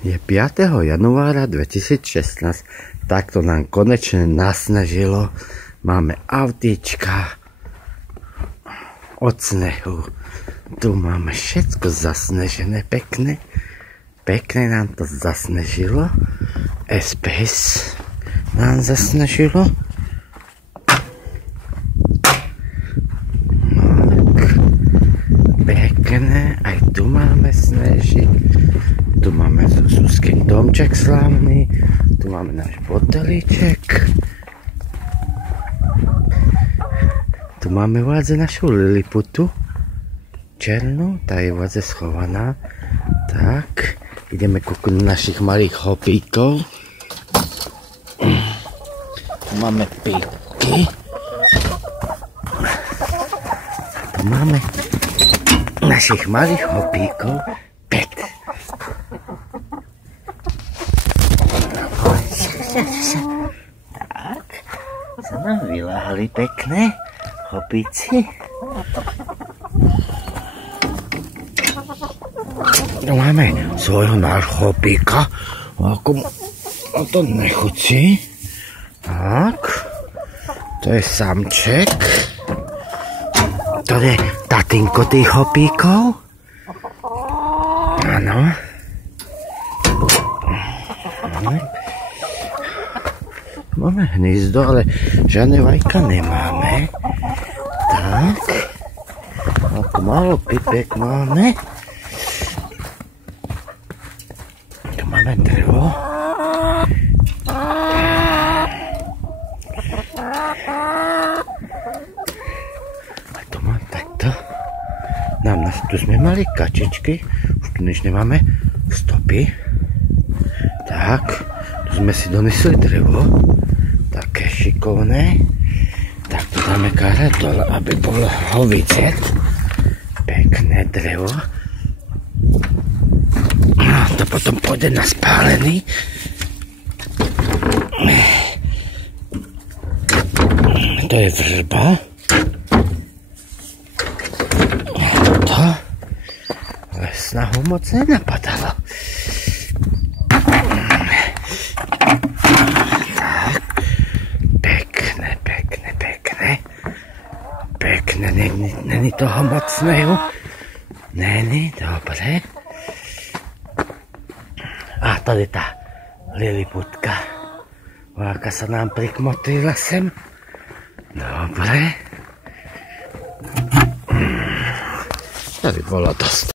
Je 5. januára 2016. Takto nám konečne nasnežilo. Máme autíčka od snehu. Tu máme všetko zasnežené pekne. Pekne nám to zasnežilo. SPS nám zasnežilo. Pekné, aj tu máme sneží. Tu máme Zuzkin domček slávny. Tu máme náš botelíček. Tu máme vádze našu Liliputu. Černú, tá je vádze schovaná. Tak, ideme kúkať na našich malých hopíkov. Tu máme píky. Tu máme našich malých hopíkov. Pet. Tak, sa nám vyláhali pekné hopíci. Tu máme svojho nášho hopíka. Ako to nechutí. Tak, to je samček. To je tatinko tých hopíkov. Áno. Máme hnízdo, ale žiadne vajka nemáme. Tak. Ako málo pipek máme. Tu máme drevo. A tu mám takto. Tu sme mali kačičky. Už tu nič nemáme. Stopy. Tak. Tu sme si donesli drevo. Také šikovné. Tak tu dáme kára dole, aby bolo ho vidieť. Pekné drevo. A to potom pôjde na spálený. To je vrba. To lesná ho moc nenapadalo. Pekne, není toho mocného. Není, dobre. A tady tá Liliputka. Aká sa nám prikmotrila sem. Dobre. To by bolo dosť.